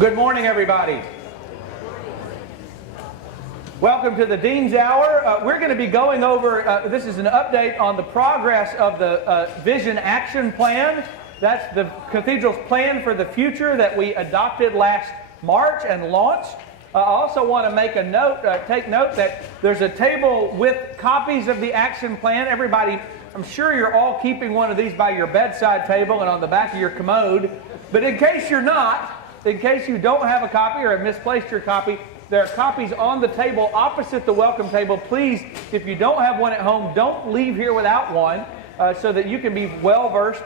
Good morning, everybody. Welcome to the Dean's Hour. We're going to be going over, this is an update on the progress of the Vision Action Plan. That's the Cathedral's plan for the future that we adopted last March and launched. I also want to make a note, take note that there's a table with copies of the action plan. Everybody, I'm sure you're all keeping one of these by your bedside table and on the back of your commode. But in case you're not, in case you don't have a copy or have misplaced your copy, there are copies on the table opposite the welcome table. Please, if you don't have one at home, don't leave here without one so that you can be well versed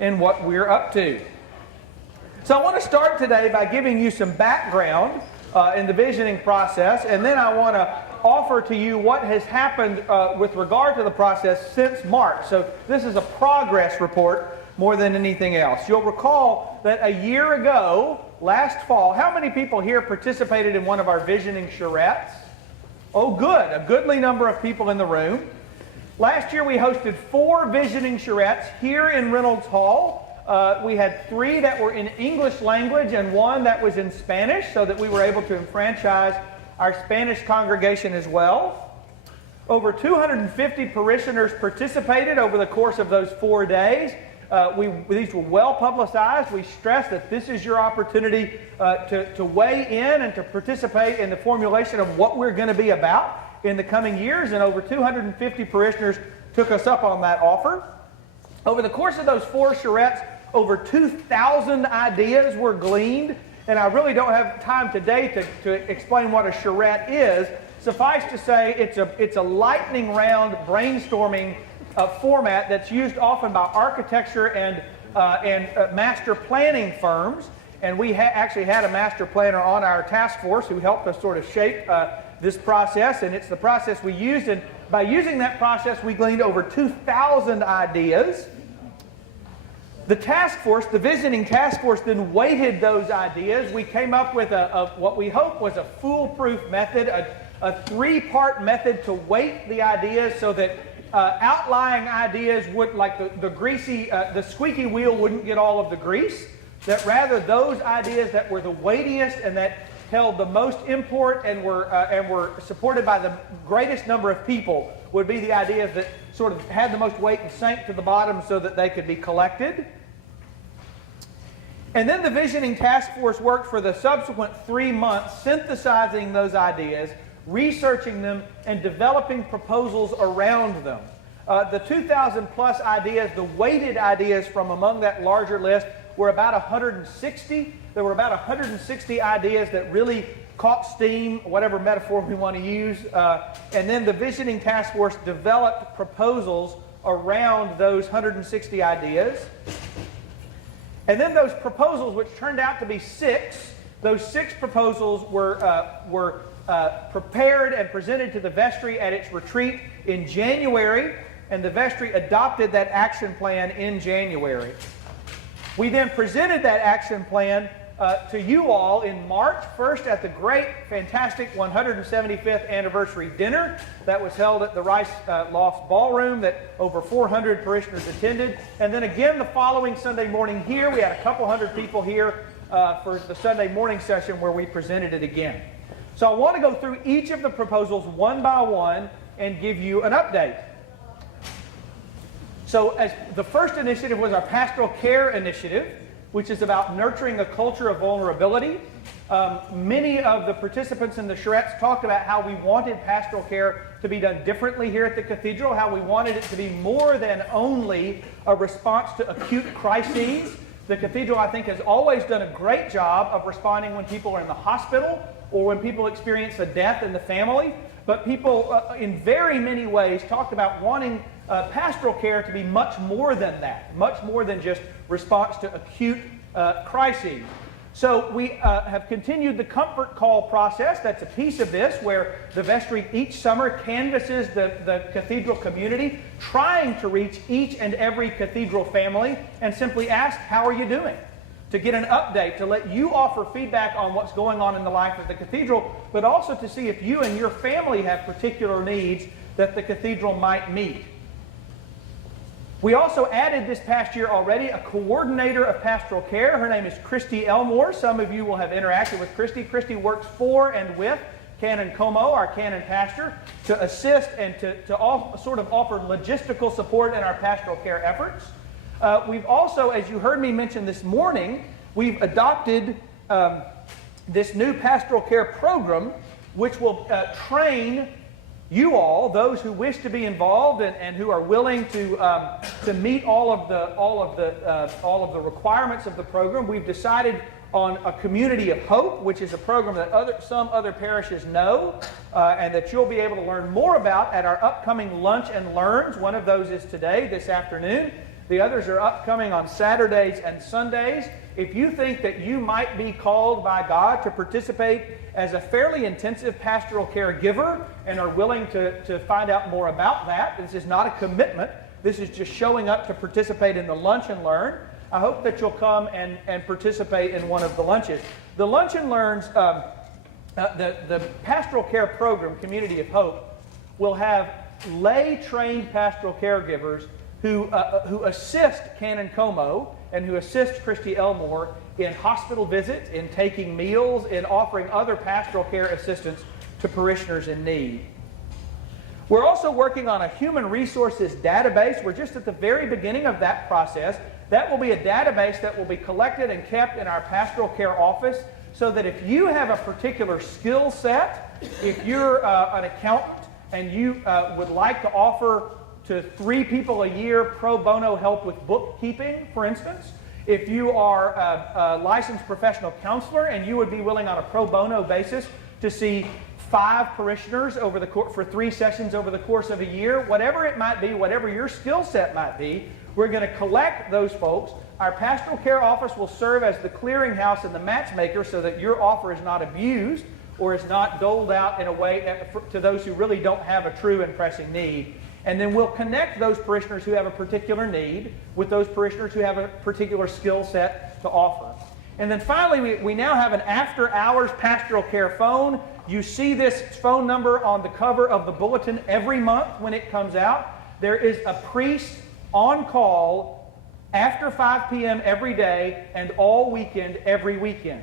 in what we're up to. So I want to start today by giving you some background in the visioning process, and then I want to offer to you what has happened with regard to the process since March. So this is a progress report more than anything else. You'll recall that a year ago, last fall, how many people here participated in one of our visioning charrettes? Oh, good. A goodly number of people in the room. Last year we hosted 4 visioning charrettes here in Reynolds Hall. We had 3 that were in English language and 1 that was in Spanish, so that we were able to enfranchise our Spanish congregation as well. Over 250 parishioners participated over the course of those 4 days. These were well publicized. We stress that this is your opportunity to weigh in and to participate in the formulation of what we're going to be about in the coming years, and over 250 parishioners took us up on that offer. Over the course of those 4 charrettes, over 2,000 ideas were gleaned, and I really don't have time today to explain what a charrette is. Suffice to say, it's a lightning round brainstorming format that's used often by architecture and master planning firms. And we actually had a master planner on our task force who helped us sort of shape this process, and it's the process we used. And by using that process, we gleaned over 2,000 ideas. The task force, the visioning task force, then weighted those ideas. We came up with what we hope was a foolproof method, a 3-part method to weight the ideas so that outlying ideas would, like the squeaky wheel wouldn't get all of the grease, that rather those ideas that were the weightiest and that held the most import and were supported by the greatest number of people would be the ideas that sort of had the most weight and sank to the bottom so that they could be collected. And then the visioning task force worked for the subsequent 3 months synthesizing those ideas, researching them, and developing proposals around them. The 2,000 plus ideas, the weighted ideas from among that larger list, were about 160. There were about 160 ideas that really caught steam, whatever metaphor we want to use. And then the visioning task force developed proposals around those 160 ideas. And then those proposals, which turned out to be 6, those 6 proposals were prepared and presented to the vestry at its retreat in January, and the vestry adopted that action plan in January. We then presented that action plan to you all in March, first at the great, fantastic 175th anniversary dinner that was held at the Rice Loft Ballroom that over 400 parishioners attended, and then again the following Sunday morning here. We had a couple hundred people here for the Sunday morning session where we presented it again. So I want to go through each of the proposals one by one and give you an update. So as the first initiative was our Pastoral Care initiative, which is about nurturing a culture of vulnerability. Many of the participants in the charrettes talked about how we wanted pastoral care to be done differently here at the Cathedral, how we wanted it to be more than only a response to acute crises. The Cathedral, I think, has always done a great job of responding when people are in the hospital or when people experience a death in the family. But people, in very many ways, talked about wanting pastoral care to be much more than that, much more than just response to acute crises. So we have continued the comfort call process. That's a piece of this where the vestry each summer canvasses the cathedral community, trying to reach each and every cathedral family and simply ask, how are you doing? To get an update, to let you offer feedback on what's going on in the life of the cathedral, but also to see if you and your family have particular needs that the cathedral might meet. We also added this past year already a coordinator of pastoral care. Her name is Christy Elmore. Some of you will have interacted with Christy. Christy works for and with Canon Como, our canon pastor, to assist and to sort of offer logistical support in our pastoral care efforts. We've also, as you heard me mention this morning, we've adopted this new pastoral care program, which will train you all, those who wish to be involved and who are willing to meet all of the requirements of the program. We've decided on a Community of Hope, which is a program that some other parishes know, and that you'll be able to learn more about at our upcoming Lunch and Learns. One of those is today, this afternoon. The others are upcoming on Saturdays and Sundays. If you think that you might be called by God to participate as a fairly intensive pastoral care giver and are willing to find out more about that, this is not a commitment. This is just showing up to participate in the Lunch and Learn. I hope that you'll come and participate in one of the lunches. The Lunch and Learns, the pastoral care program, Community of Hope, will have lay-trained pastoral caregivers who assist Canon Como and who assist Christy Elmore in hospital visits, in taking meals, in offering other pastoral care assistance to parishioners in need. We're also working on a human resources database. We're just at the very beginning of that process. That will be a database that will be collected and kept in our pastoral care office, so that if you have a particular skill set, if you're an accountant and you would like to offer to 3 people a year pro bono help with bookkeeping, for instance, if you are a licensed professional counselor and you would be willing on a pro bono basis to see 5 parishioners for 3 sessions over the course of a year, whatever it might be, whatever your skill set might be, we're going to collect those folks. Our pastoral care office will serve as the clearinghouse and the matchmaker so that your offer is not abused or is not doled out in a way to those who really don't have a true and pressing need. And then we'll connect those parishioners who have a particular need with those parishioners who have a particular skill set to offer. And then finally, we now have an after-hours pastoral care phone. You see this phone number on the cover of the bulletin every month when it comes out. There is a priest on call after 5 p.m. every day and all weekend every weekend.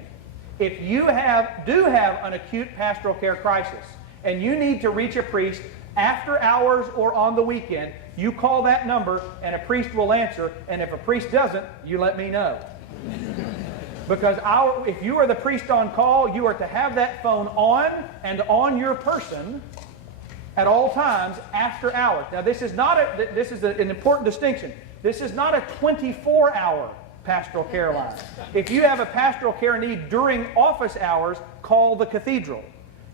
If you do have an acute pastoral care crisis and you need to reach a priest after hours or on the weekend, you call that number and a priest will answer, and if a priest doesn't, you let me know. Because if you are the priest on call, you are to have that phone on and on your person at all times after hours. Now this is an important distinction. This is not a 24-hour pastoral care line. If you have a pastoral care need during office hours, call the cathedral.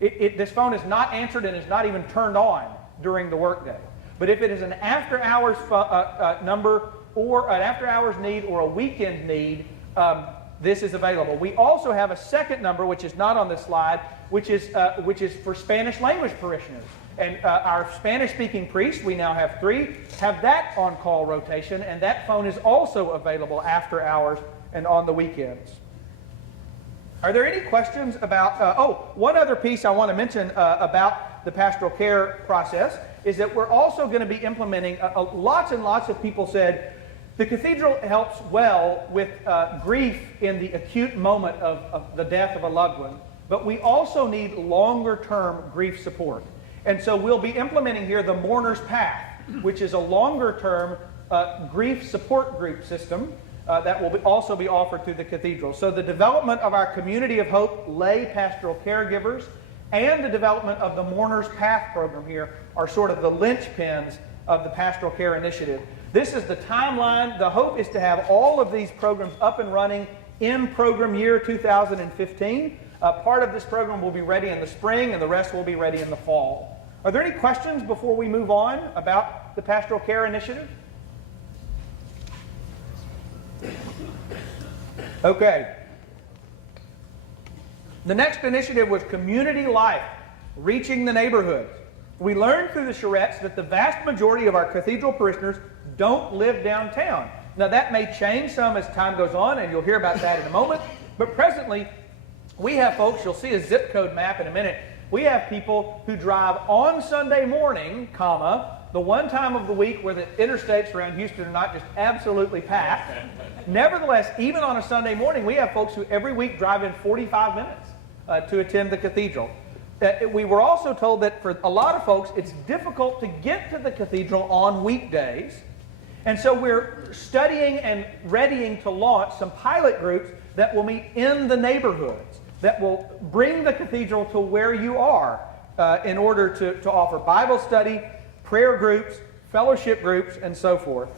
This phone is not answered and is not even turned on during the workday. But if it is an after-hours number or an after-hours need or a weekend need, this is available. We also have a second number, which is not on this slide, which is for Spanish language parishioners. And our Spanish-speaking priests, we now have 3, have that on-call rotation, and that phone is also available after hours and on the weekends. Are there any questions about, one other piece I want to mention about the pastoral care process is that we're also going to be implementing, lots and lots of people said, the cathedral helps well with grief in the acute moment of the death of a loved one, but we also need longer-term grief support. And so we'll be implementing here the Mourner's Path, which is a longer-term grief support group system that will also be offered through the cathedral. So the development of our Community of Hope lay pastoral caregivers and the development of the Mourner's Path program here are sort of the linchpins of the pastoral care initiative. This is the timeline. The hope is to have all of these programs up and running in program year 2015. Part of this program will be ready in the spring and the rest will be ready in the fall. Are there any questions before we move on about the pastoral care initiative? Okay. The next initiative was community life, reaching the neighborhoods. We learned through the charrettes that the vast majority of our cathedral parishioners don't live downtown. Now that may change some as time goes on, and you'll hear about that in a moment, but presently we have folks, you'll see a zip code map in a minute, we have people who drive on Sunday morning, the one time of the week where the interstates around Houston are not just absolutely packed. Nevertheless, even on a Sunday morning, we have folks who every week drive in 45 minutes to attend the cathedral. We were also told that for a lot of folks, it's difficult to get to the cathedral on weekdays. And so we're studying and readying to launch some pilot groups that will meet in the neighborhoods, that will bring the cathedral to where you are in order to offer Bible study, prayer groups, fellowship groups, and so forth.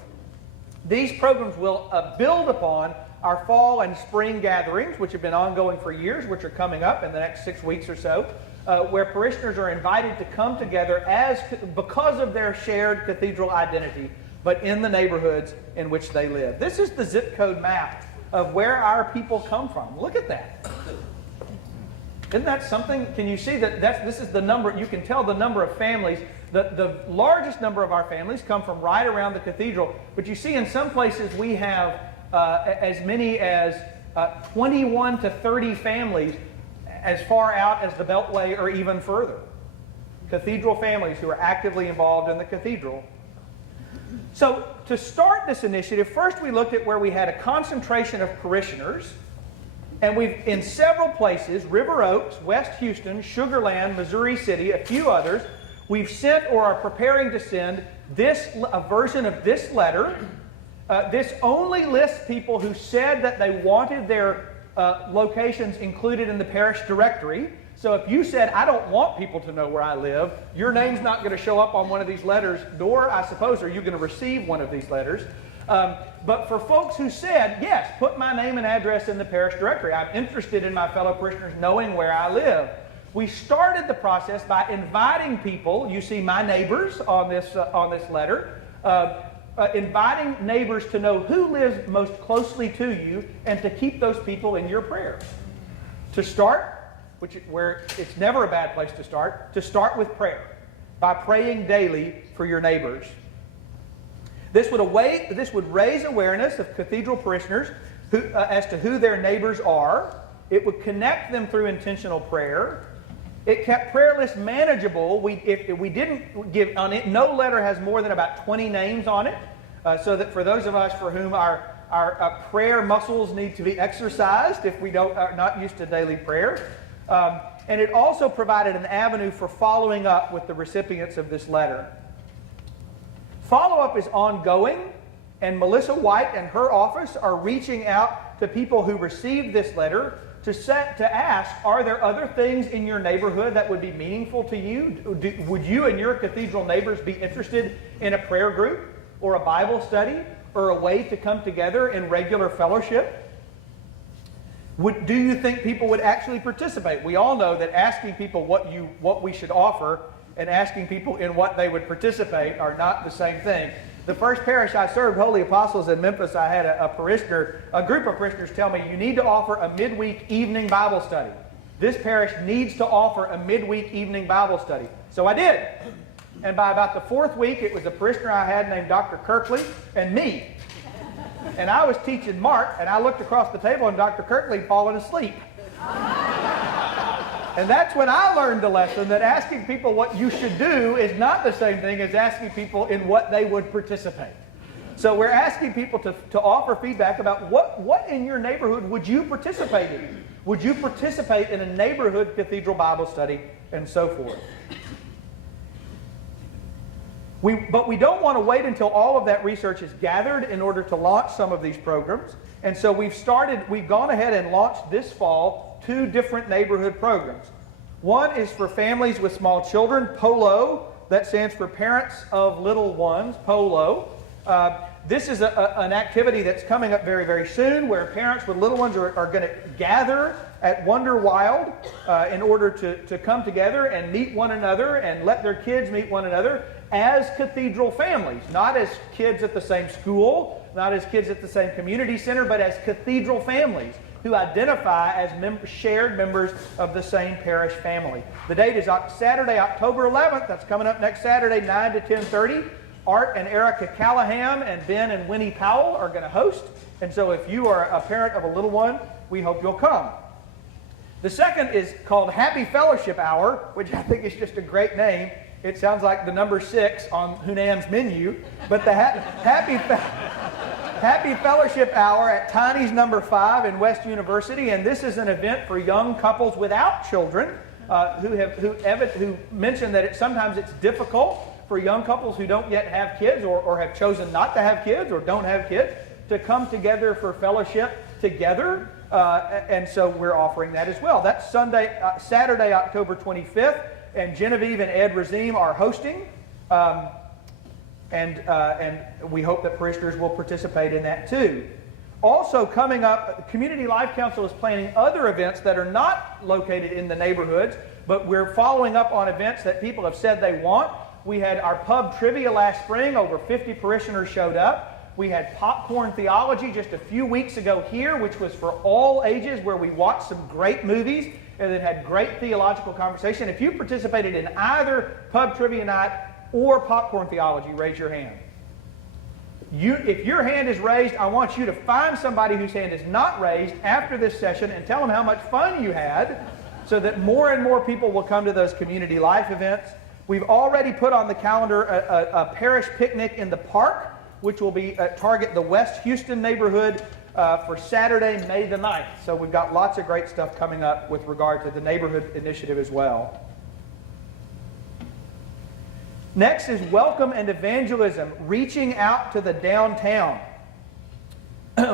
These programs will build upon our fall and spring gatherings, which have been ongoing for years, which are coming up in the next 6 weeks or so, where parishioners are invited to come together because of their shared cathedral identity, but in the neighborhoods in which they live. This is the zip code map of where our people come from. Look at that. Isn't that something? Can you see that this is the number? You can tell the number of families. The largest number of our families come from right around the cathedral. But you see in some places we have as many as 21 to 30 families as far out as the Beltway or even further. Cathedral families who are actively involved in the cathedral. So to start this initiative, first we looked at where we had a concentration of parishioners. And we've, in several places, River Oaks, West Houston, Sugar Land, Missouri City, a few others, we've sent or are preparing to send a version of this letter. This only lists people who said that they wanted their locations included in the parish directory. So if you said, I don't want people to know where I live, your name's not going to show up on one of these letters, nor, I suppose, are you going to receive one of these letters. But for folks who said, yes, put my name and address in the parish directory, I'm interested in my fellow parishioners knowing where I live, we started the process by inviting people. You see my neighbors on this letter, inviting neighbors to know who lives most closely to you and to keep those people in your prayers. To start, where it's never a bad place to start with prayer, by praying daily for your neighbors. This would raise awareness of cathedral parishioners as to who their neighbors are. It would connect them through intentional prayer. It kept prayer lists manageable. If we didn't give on it, no letter has more than about 20 names on it, so that for those of us for whom our prayer muscles need to be exercised, if we are not used to daily prayer. And it also provided an avenue for following up with the recipients of this letter. Follow-up is ongoing, and Melissa White and her office are reaching out to people who received this letter to ask, are there other things in your neighborhood that would be meaningful to you? Would you and your cathedral neighbors be interested in a prayer group or a Bible study or a way to come together in regular fellowship? Do you think people would actually participate? We all know that asking people what we should offer and asking people in what they would participate are not the same thing. The first parish I served, Holy Apostles in Memphis, I had a group of parishioners tell me, you need to offer a midweek evening Bible study. This parish needs to offer a midweek evening Bible study. So I did. And by about the fourth week, it was a parishioner I had named Dr. Kirkley and me. And I was teaching Mark, and I looked across the table, and Dr. Kirkley had fallen asleep. And that's when I learned the lesson that asking people what you should do is not the same thing as asking people in what they would participate. So we're asking people to offer feedback about what in your neighborhood would you participate in? Would you participate in a neighborhood cathedral Bible study and so forth? But we don't want to wait until all of that research is gathered in order to launch some of these programs. And so we've gone ahead and launched this fall 2 different neighborhood programs. One is for families with small children, POLO. That stands for Parents of Little Ones, POLO. This is an activity that's coming up very, very soon where parents with little ones are going to gather at Wonder Wild in order to come together and meet one another and let their kids meet one another as cathedral families, not as kids at the same school, not as kids at the same community center, but as cathedral families who identify as shared members of the same parish family. The date is Saturday, October 11th. That's coming up next Saturday, 9 to 10:30. Art and Erica Callahan and Ben and Winnie Powell are going to host. And so if you are a parent of a little one, we hope you'll come. The second is called Happy Fellowship Hour, which I think is just a great name. It sounds like the number 6 on Hunam's menu, but the Happy Fellowship Hour at Tiny's number 5 in West University, and this is an event for young couples without children who mentioned that sometimes it's difficult for young couples who don't yet have kids or have chosen not to have kids or don't have kids to come together for fellowship together, and so we're offering that as well. That's Saturday, October 25th. And Genevieve and Ed Razim are hosting, and we hope that parishioners will participate in that too. Also coming up, Community Life Council is planning other events that are not located in the neighborhoods, but we're following up on events that people have said they want. We had our pub trivia last spring. Over 50 parishioners showed up. We had popcorn theology just a few weeks ago here, which was for all ages, where we watched some great movies and then had great theological conversation. If you participated in either pub trivia night or popcorn theology, raise your hand. If your hand is raised, I want you to find somebody whose hand is not raised after this session and tell them how much fun you had, so that more and more people will come to those community life events. We've already put on the calendar a parish picnic in the park, which will be target the West Houston neighborhood for Saturday, May the 9th. So we've got lots of great stuff coming up with regard to the neighborhood initiative as well. Next is Welcome and Evangelism, reaching out to the downtown.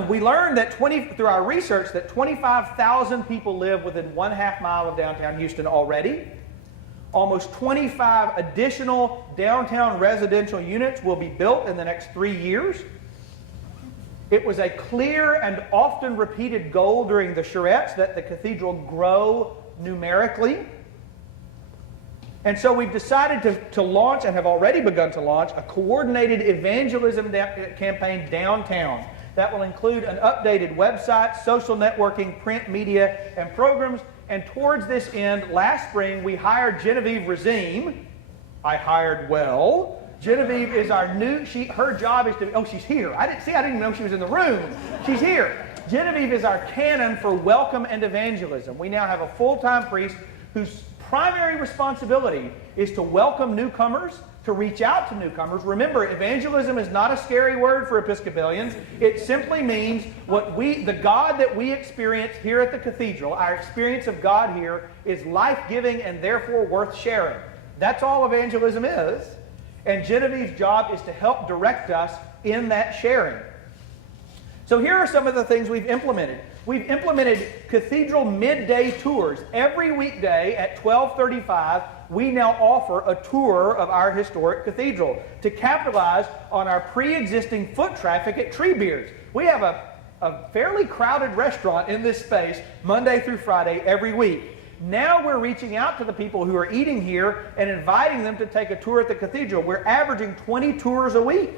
We learned that through our research that 25,000 people live within 1/2 mile of downtown Houston already. Almost 25 additional downtown residential units will be built in the next 3 years. It was a clear and often repeated goal during the charrettes that the cathedral grow numerically. And so we've decided to launch, and have already begun to launch, a coordinated evangelism campaign downtown. That will include an updated website, social networking, print media, and programs. And towards this end, last spring, we hired Genevieve Razim. I hired well. Genevieve is our her job is to, she's here. I didn't even know she was in the room. She's here. Genevieve is our canon for Welcome and Evangelism. We now have a full-time priest whose primary responsibility is to welcome newcomers, to reach out to newcomers. Remember, evangelism is not a scary word for Episcopalians. It simply means the God that we experience here at the cathedral, our experience of God here, is life-giving and therefore worth sharing. That's all evangelism is. And Genevieve's job is to help direct us in that sharing. So here are some of the things we've implemented. We've implemented cathedral midday tours. Every weekday at 12:35, we now offer a tour of our historic cathedral to capitalize on our pre-existing foot traffic at Treebeards. We have a fairly crowded restaurant in this space Monday through Friday every week. Now we're reaching out to the people who are eating here and inviting them to take a tour at the cathedral. We're averaging 20 tours a week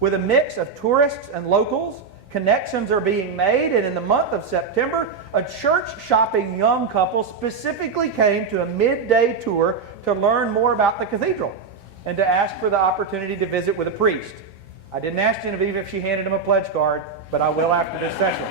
with a mix of tourists and locals. Connections are being made, and in the month of September, a church-shopping young couple specifically came to a midday tour to learn more about the cathedral and to ask for the opportunity to visit with a priest. I didn't ask Genevieve if she handed him a pledge card, but I will after this session.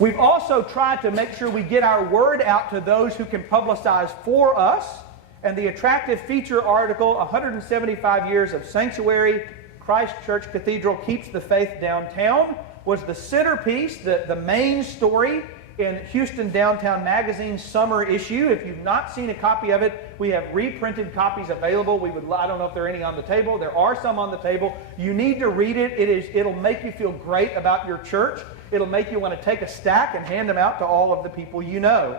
We've also tried to make sure we get our word out to those who can publicize for us, and the attractive feature article, 175 Years of Sanctuary, Christ Church Cathedral Keeps the Faith Downtown, was the centerpiece, the main story in Houston Downtown Magazine's summer issue. If you've not seen a copy of it, we have reprinted copies available. I don't know if there are any on the table. There are some on the table. You need to read it. It'll make you feel great about your church. It'll make you want to take a stack and hand them out to all of the people you know.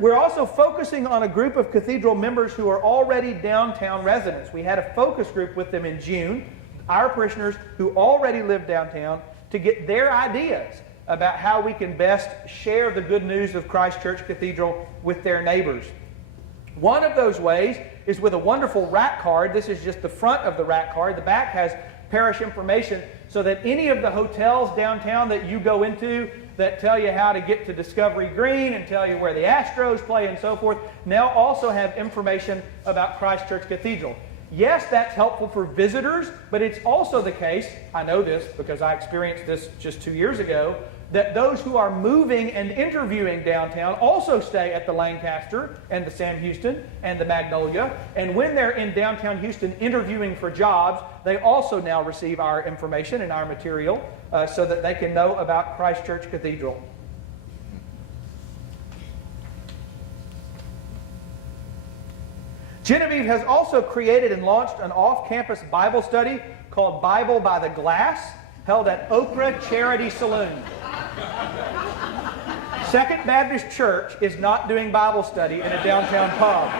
We're also focusing on a group of cathedral members who are already downtown residents. We had a focus group with them in June, our parishioners who already live downtown, to get their ideas about how we can best share the good news of Christ Church Cathedral with their neighbors. One of those ways is with a wonderful rack card. This is just the front of the rack card. The back has parish information so that any of the hotels downtown that you go into that tell you how to get to Discovery Green and tell you where the Astros play and so forth, now also have information about Christ Church Cathedral. Yes, that's helpful for visitors, but it's also the case, I know this because I experienced this just 2 years ago, that those who are moving and interviewing downtown also stay at the Lancaster and the Sam Houston and the Magnolia. And when they're in downtown Houston interviewing for jobs, they also now receive our information and our material so that they can know about Christ Church Cathedral. Genevieve has also created and launched an off-campus Bible study called Bible by the Glass, held at Okra Charity Saloon. Second Baptist Church is not doing Bible study in a downtown pub.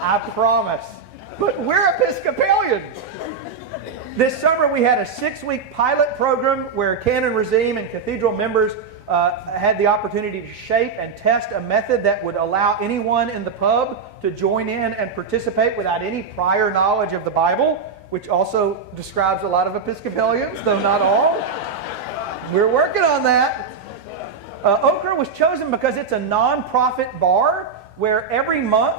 I promise. But we're Episcopalians. This summer we had a 6-week pilot program where Canon Razim and Cathedral members had the opportunity to shape and test a method that would allow anyone in the pub to join in and participate without any prior knowledge of the Bible, which also describes a lot of Episcopalians, though not all. We're working on that. Okra was chosen because it's a nonprofit bar where every month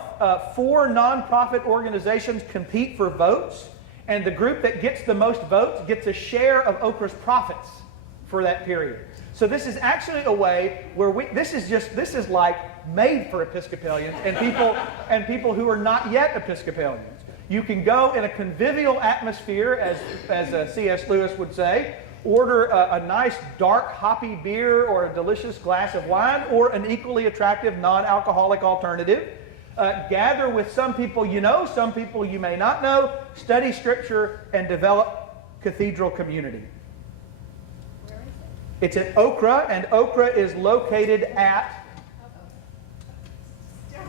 4 nonprofit organizations compete for votes, and the group that gets the most votes gets a share of Okra's profits for that period. So this is actually a way where this is like made for Episcopalians and people who are not yet Episcopalians. You can go in a convivial atmosphere, as C.S. Lewis would say, order a nice dark hoppy beer or a delicious glass of wine or an equally attractive non-alcoholic alternative. Gather with some people you know, some people you may not know, study Scripture, and develop cathedral community. Where is it? It's at Okra, and Okra is located at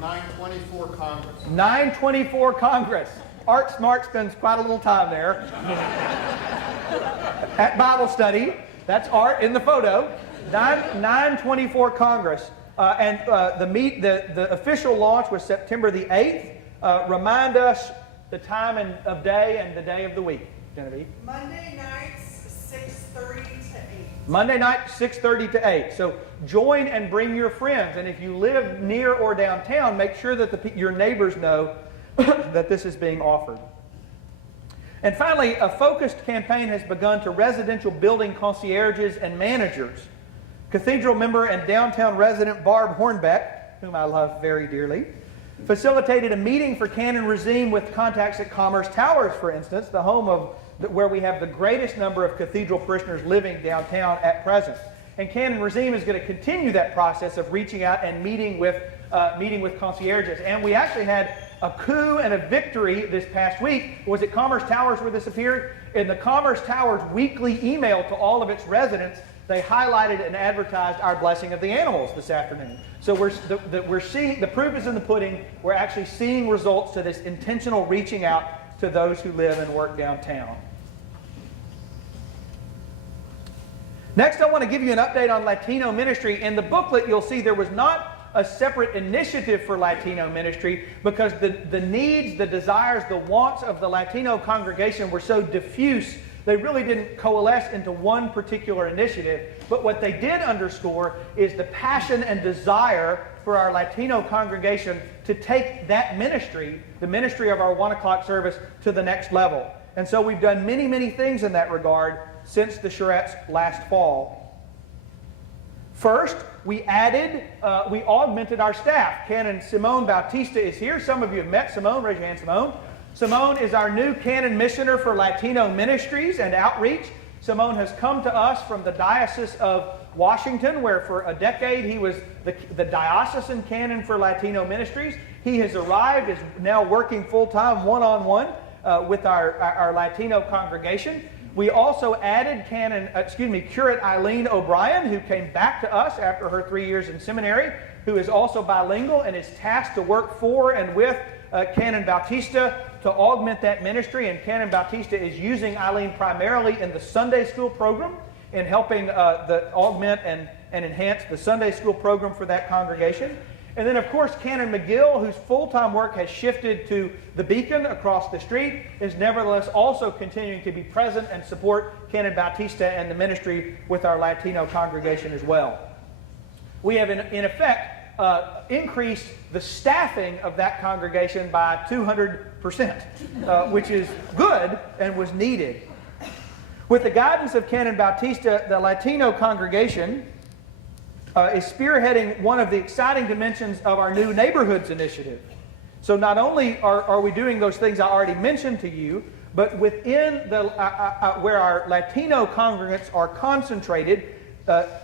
924 Congress. 924 Congress. Art Smart spends quite a little time there at Bible study. That's Art in the photo. 924 Congress. And the official launch was September the 8th. Remind us the time of day and the day of the week, Genevieve. Monday nights, 6:30 to 8. Monday night, 6:30 to 8. So join and bring your friends. And if you live near or downtown, make sure that your neighbors know that this is being offered. And finally, a focused campaign has begun to residential building concierges and managers. Cathedral member and downtown resident Barb Hornbeck, whom I love very dearly, facilitated a meeting for Canon Razim with contacts at Commerce Towers, for instance, the home of where we have the greatest number of cathedral parishioners living downtown at present. And Canon Razim is going to continue that process of reaching out and meeting with concierges. And we actually had a coup and a victory this past week. Was it Commerce Towers where this appeared? In the Commerce Towers weekly email to all of its residents, they highlighted and advertised our blessing of the animals this afternoon. So we're seeing, the proof is in the pudding. We're actually seeing results to this intentional reaching out to those who live and work downtown. Next, I want to give you an update on Latino ministry. In the booklet, you'll see there was not a separate initiative for Latino ministry because the needs, the desires, the wants of the Latino congregation were so diffuse, they really didn't coalesce into one particular initiative. But what they did underscore is the passion and desire for our Latino congregation to take that ministry, the ministry of our 1 o'clock service, to the next level. And so we've done many, many things in that regard since the Charettes last fall. First, we augmented our staff. Canon Simone Bautista is here. Some of you have met Simone. Raise your hand, Simone. Simone is our new canon missioner for Latino ministries and outreach. Simone has come to us from the Diocese of Washington, where for a decade he was the diocesan canon for Latino ministries. He has arrived, is now working full-time, one-on-one with our Latino congregation. We also added Curate Eileen O'Brien, who came back to us after her 3 years in seminary, who is also bilingual and is tasked to work for and with Canon Bautista to augment that ministry. And Canon Bautista is using Eileen primarily in the Sunday school program in helping augment and enhance the Sunday school program for that congregation. And then, of course, Canon McGill, whose full-time work has shifted to the Beacon across the street, is nevertheless also continuing to be present and support Canon Bautista and the ministry with our Latino congregation as well. We have, in effect, increased the staffing of that congregation by 200%, which is good and was needed. With the guidance of Canon Bautista, the Latino congregation is spearheading one of the exciting dimensions of our new Neighborhoods initiative. So not only are we doing those things I already mentioned to you, but within the where our Latino congregants are concentrated,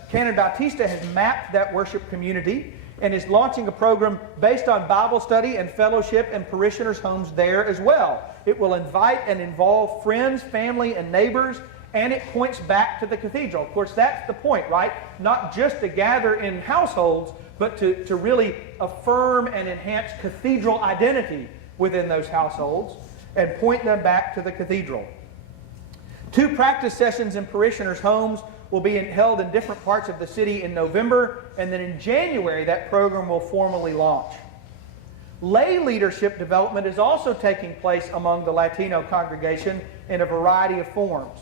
Canon Bautista has mapped that worship community and is launching a program based on Bible study and fellowship and parishioners' homes there as well. It will invite and involve friends, family, and neighbors, and it points back to the cathedral. Of course, that's the point, right? Not just to gather in households, but to really affirm and enhance cathedral identity within those households and point them back to the cathedral. 2 practice sessions in parishioners' homes will be held in different parts of the city in November, and then in January that program will formally launch. Lay leadership development is also taking place among the Latino congregation in a variety of forms.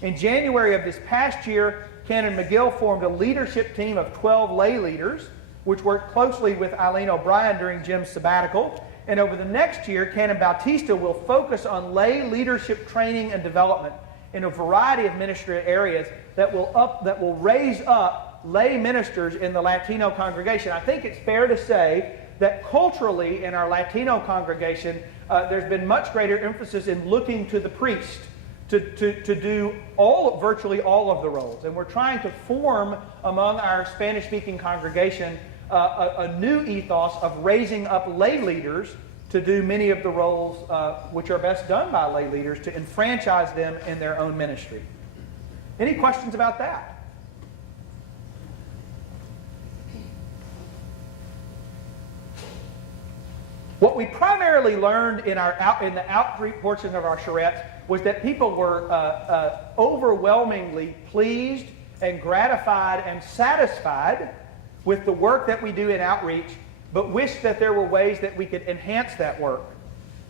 In January of this past year, Canon McGill formed a leadership team of 12 lay leaders, which worked closely with Eileen O'Brien during Jim's sabbatical. And over the next year, Canon Bautista will focus on lay leadership training and development in a variety of ministry areas that will raise up lay ministers in the Latino congregation. I think it's fair to say that culturally in our Latino congregation, there's been much greater emphasis in looking to the priest to do virtually all of the roles. And we're trying to form among our Spanish-speaking congregation a new ethos of raising up lay leaders to do many of the roles which are best done by lay leaders, to enfranchise them in their own ministry. Any questions about that? What we primarily learned in the outreach portion of our charrettes was that people were overwhelmingly pleased and gratified and satisfied with the work that we do in outreach, but wished that there were ways that we could enhance that work.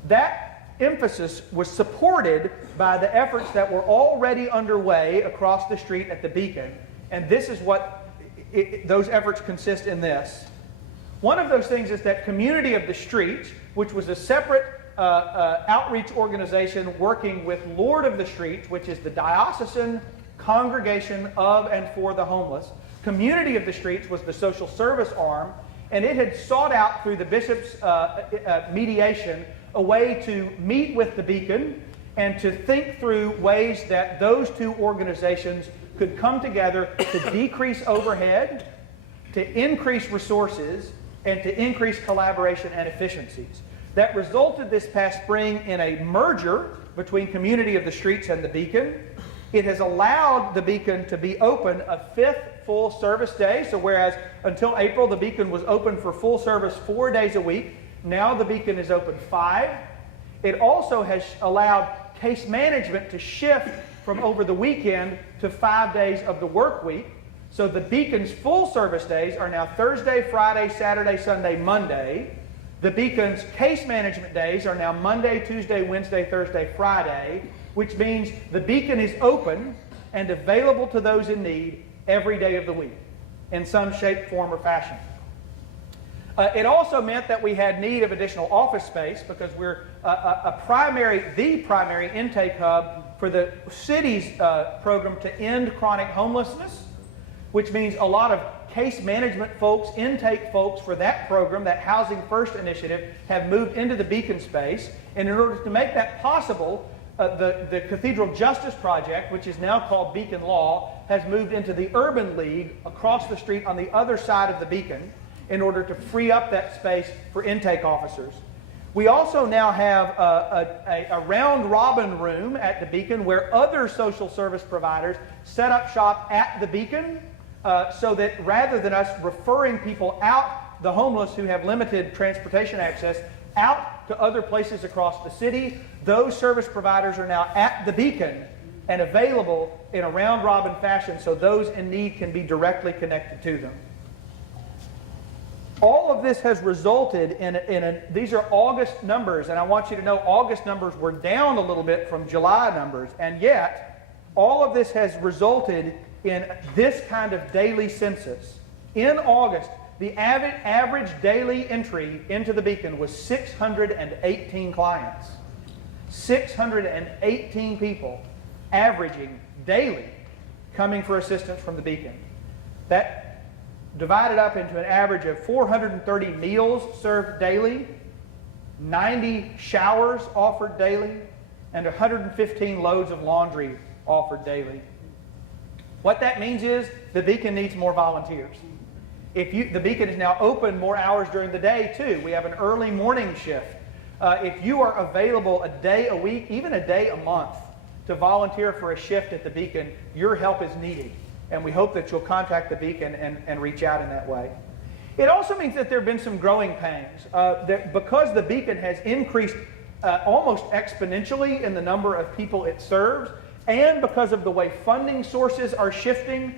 That emphasis was supported by the efforts that were already underway across the street at the Beacon, and this is what those efforts consist in this. One of those things is that Community of the Streets, which was a separate outreach organization working with Lord of the Streets, which is the diocesan congregation of and for the homeless. Community of the Streets was the social service arm, and it had sought out through the bishop's mediation a way to meet with the Beacon and to think through ways that those two organizations could come together to decrease overhead, to increase resources, and to increase collaboration and efficiencies. That resulted this past spring in a merger between Community of the Streets and the Beacon. It has allowed the Beacon to be open a 5th full service day. So whereas until April the Beacon was open for full service 4 days a week, now the Beacon is open 5. It also has allowed case management to shift from over the weekend to 5 days of the work week. So the Beacon's full service days are now Thursday, Friday, Saturday, Sunday, Monday. The Beacon's case management days are now Monday, Tuesday, Wednesday, Thursday, Friday, which means the Beacon is open and available to those in need every day of the week in some shape, form, or fashion. It also meant that we had need of additional office space because we're the primary intake hub for the city's program to end chronic homelessness, which means a lot of case management folks, intake folks for that program, that Housing First initiative, have moved into the Beacon space. And in order to make that possible, the Cathedral Justice Project, which is now called Beacon Law, has moved into the Urban League across the street on the other side of the Beacon in order to free up that space for intake officers. We also now have a round-robin room at the Beacon where other social service providers set up shop at the Beacon so that rather than us referring people out, the homeless who have limited transportation access, out to other places across the city, those service providers are now at the Beacon and available in a round-robin fashion so those in need can be directly connected to them. All of this has resulted these are August numbers, and I want you to know August numbers were down a little bit from July numbers, and yet all of this has resulted in this kind of daily census. In August, The average daily entry into the Beacon was 618 clients. 618 people averaging daily coming for assistance from the Beacon. That divided up into an average of 430 meals served daily, 90 showers offered daily, and 115 loads of laundry offered daily. What that means is the Beacon needs more volunteers. The Beacon is now open more hours during the day too. We have an early morning shift. If you are available a day a week, even a day a month, to volunteer for a shift at the Beacon, your help is needed. And we hope that you'll contact the Beacon and reach out in that way. It also means that there have been some growing pains. Because the Beacon has increased almost exponentially in the number of people it serves, and because of the way funding sources are shifting,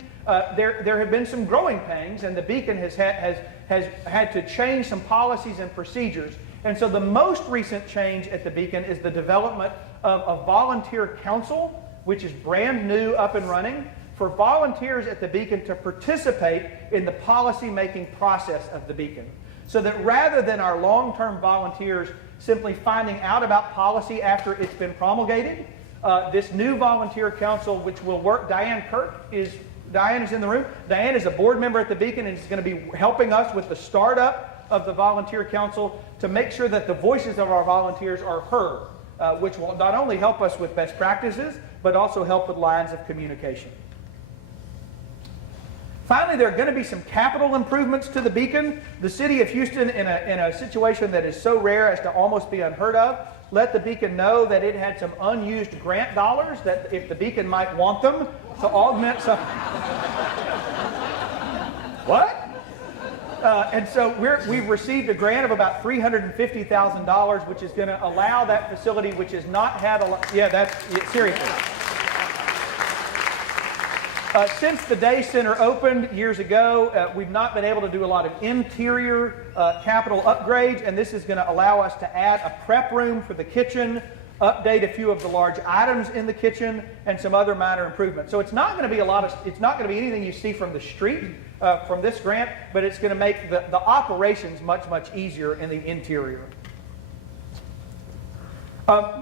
there have been some growing pains, and the Beacon has had to change some policies and procedures. And so the most recent change at the Beacon is the development of a volunteer council, which is brand new, up and running, for volunteers at the Beacon to participate in the policy-making process of the Beacon. So that rather than our long-term volunteers simply finding out about policy after it's been promulgated, this new volunteer council, which will work, Diane is in the room. Diane is a board member at the Beacon and is going to be helping us with the startup of the volunteer council to make sure that the voices of our volunteers are heard, which will not only help us with best practices, but also help with lines of communication. Finally, there are going to be some capital improvements to the Beacon. The city of Houston, in a situation that is so rare as to almost be unheard of, let the Beacon know that it had some unused grant dollars that if the Beacon might want them to augment some... What? And so we've received a grant of about $350,000, which is going to allow that facility, which has not had a lot... seriously. Since the day center opened years ago, we've not been able to do a lot of interior capital upgrades, and this is going to allow us to add a prep room for the kitchen, update a few of the large items in the kitchen, and some other minor improvements. So it's not going to be it's not going to be anything you see from the street from this grant, but it's going to make the operations much, much easier in the interior.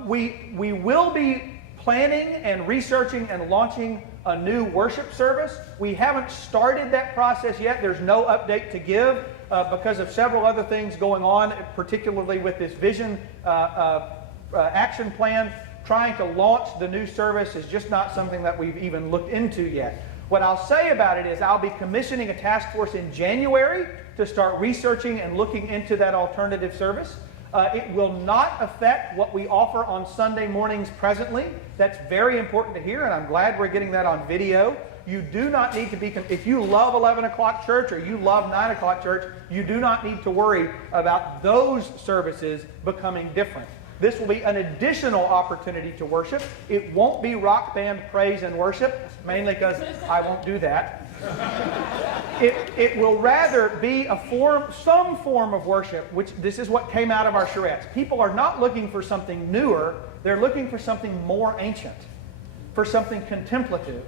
We will be planning and researching and launching a new worship service. We haven't started that process yet. There's no update to give because of several other things going on, particularly with this vision action plan. Trying to launch the new service is just not something that we've even looked into yet. What I'll say about it is I'll be commissioning a task force in January to start researching and looking into that alternative service. It will not affect what we offer on Sunday mornings presently. That's very important to hear, and I'm glad we're getting that on video. You do not need to be, if you love 11 o'clock church or you love 9 o'clock church, you do not need to worry about those services becoming different. This will be an additional opportunity to worship. It won't be rock band praise and worship, mainly because I won't do that. It will rather be some form of worship, which this is what came out of our charrettes. People are not looking for something newer. They're looking for something more ancient, for something contemplative,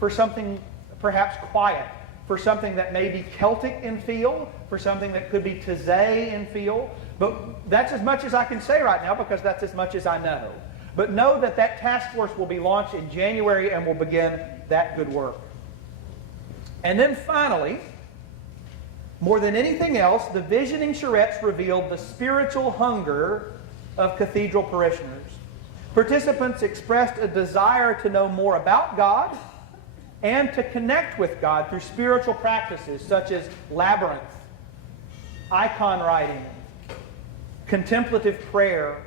for something perhaps quiet, for something that may be Celtic in feel, for something that could be Taizé in feel. But that's as much as I can say right now because that's as much as I know. But know that that task force will be launched in January and will begin that good work. And then finally, more than anything else, the visioning charrettes revealed the spiritual hunger of cathedral parishioners. Participants expressed a desire to know more about God and to connect with God through spiritual practices such as labyrinth, icon writing, contemplative prayer,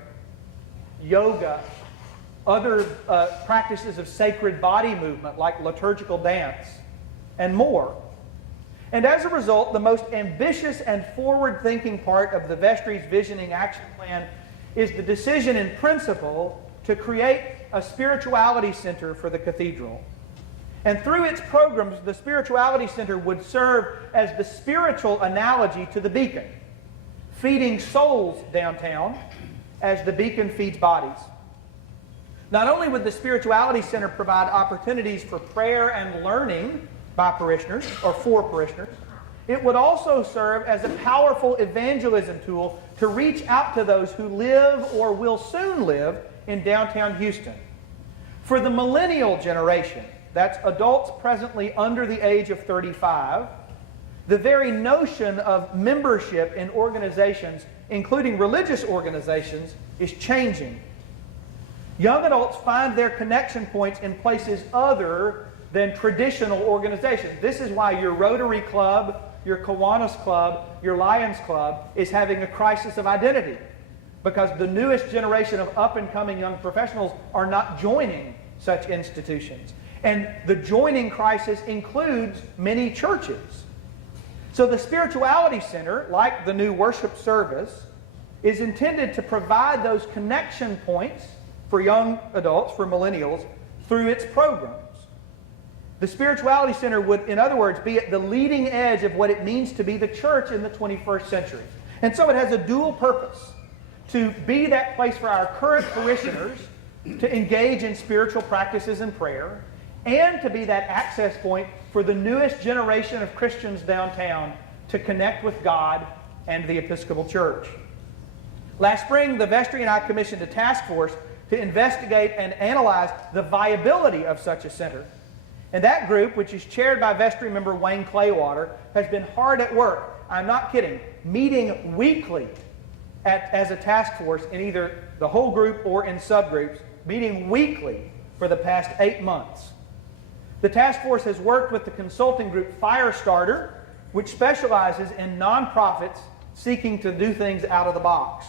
yoga, other practices of sacred body movement like liturgical dance, and more. And as a result, the most ambitious and forward-thinking part of the vestry's visioning action plan is the decision in principle to create a spirituality center for the cathedral. And through its programs, the spirituality center would serve as the spiritual analogy to the Beacon, feeding souls downtown as the Beacon feeds bodies. Not only would the spirituality center provide opportunities for prayer and learning by parishioners, or for parishioners, it would also serve as a powerful evangelism tool to reach out to those who live or will soon live in downtown Houston. For the millennial generation, that's adults presently under the age of 35, the very notion of membership in organizations, including religious organizations, is changing. Young adults find their connection points in places other than traditional organizations. This is why your Rotary Club, your Kiwanis Club, your Lions Club is having a crisis of identity. Because the newest generation of up-and-coming young professionals are not joining such institutions. And the joining crisis includes many churches. So the Spirituality Center, like the new worship service, is intended to provide those connection points for young adults, for millennials, through its programs. The Spirituality Center would, in other words, be at the leading edge of what it means to be the church in the 21st century. And so it has a dual purpose: to be that place for our current parishioners to engage in spiritual practices and prayer, and to be that access point for the newest generation of Christians downtown to connect with God and the Episcopal Church. Last spring, the vestry and I commissioned a task force to investigate and analyze the viability of such a center. And that group, which is chaired by vestry member Wayne Claywater, has been hard at work, I'm not kidding, meeting weekly as a task force in either the whole group or in subgroups, meeting weekly for the past 8 months. The task force has worked with the consulting group Firestarter, which specializes in nonprofits seeking to do things out of the box.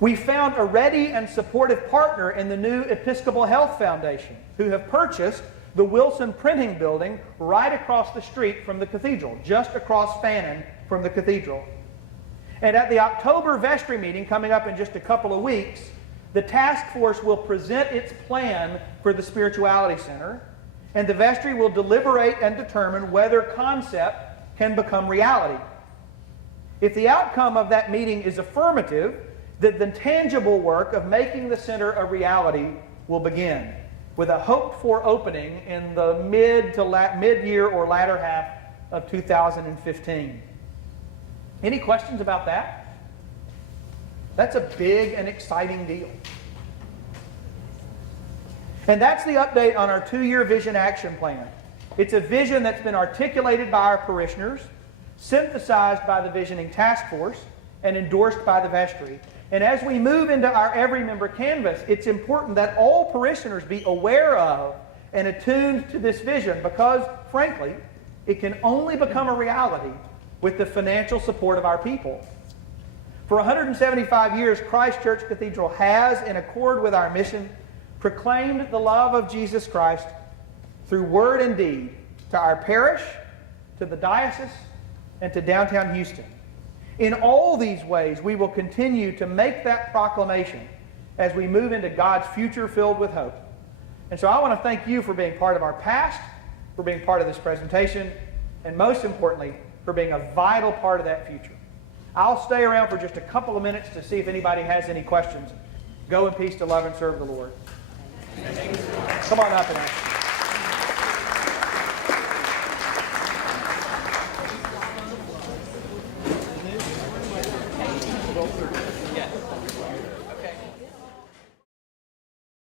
We found a ready and supportive partner in the new Episcopal Health Foundation, who have purchased the Wilson Printing Building right across the street from the cathedral, just across Fannin from the cathedral. And at the October vestry meeting coming up in just a couple of weeks, the task force will present its plan for the Spirituality Center, and the vestry will deliberate and determine whether concept can become reality. If the outcome of that meeting is affirmative, then the tangible work of making the center a reality will begin, with a hoped-for opening in the mid-year or latter half of 2015. Any questions about that? That's a big and exciting deal. And that's the update on our 2-year vision action plan. It's a vision that's been articulated by our parishioners, synthesized by the visioning task force, and endorsed by the vestry. And as we move into our every member canvas, it's important that all parishioners be aware of and attuned to this vision, because, frankly, it can only become a reality with the financial support of our people. For 175 years, Christ Church Cathedral has, in accord with our mission, proclaimed the love of Jesus Christ through word and deed to our parish, to the diocese, and to downtown Houston. In all these ways, we will continue to make that proclamation as we move into God's future filled with hope. And so I want to thank you for being part of our past, for being part of this presentation, and most importantly, for being a vital part of that future. I'll stay around for just a couple of minutes to see if anybody has any questions. Go in peace to love and serve the Lord. Come on up and ask.